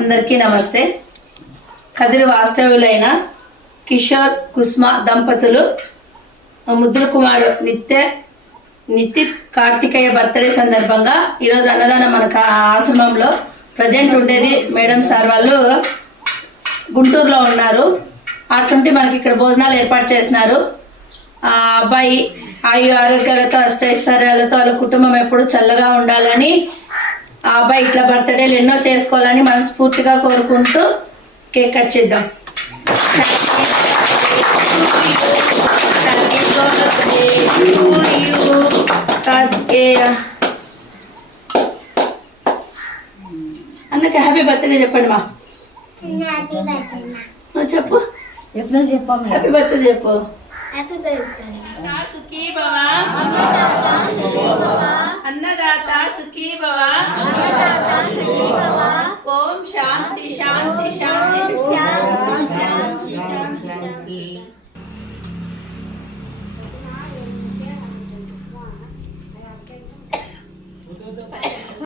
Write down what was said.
అందరికీ నమస్తే. కదిరి వాస్తవ్యులైన కిషోర్ కుస్మా దంపతులు ముద్దుల కుమారుడు నిత్య కార్తికేయ బర్త్డే సందర్భంగా ఈరోజు అన్నదానం మనకు ఆశ్రమంలో ప్రజెంట్ ఉండేది మేడం సార్ వాళ్ళు గుంటూరులో ఉన్నారు. అటుంటే మనకి ఇక్కడ భోజనాలు ఏర్పాటు చేసినారు. ఆ అబ్బాయి ఆరోగ్యాలతో అష్టైశ్వర్యాలతో వాళ్ళ కుటుంబం ఎప్పుడు చల్లగా ఉండాలని, ఆ అబ్బాయి ఇట్లా బర్త్డేలు ఎన్నో చేసుకోవాలని మనస్ఫూర్తిగా కోరుకుంటూ కేక్ కట్ చేద్దాం. అన్నకి హ్యాపీ బర్త్డే చెప్పండి మా. చెప్పు హ్యాపీ బర్త్డే చెప్పు. సుఖీ భవ అన్నదాత సుఖీ భవ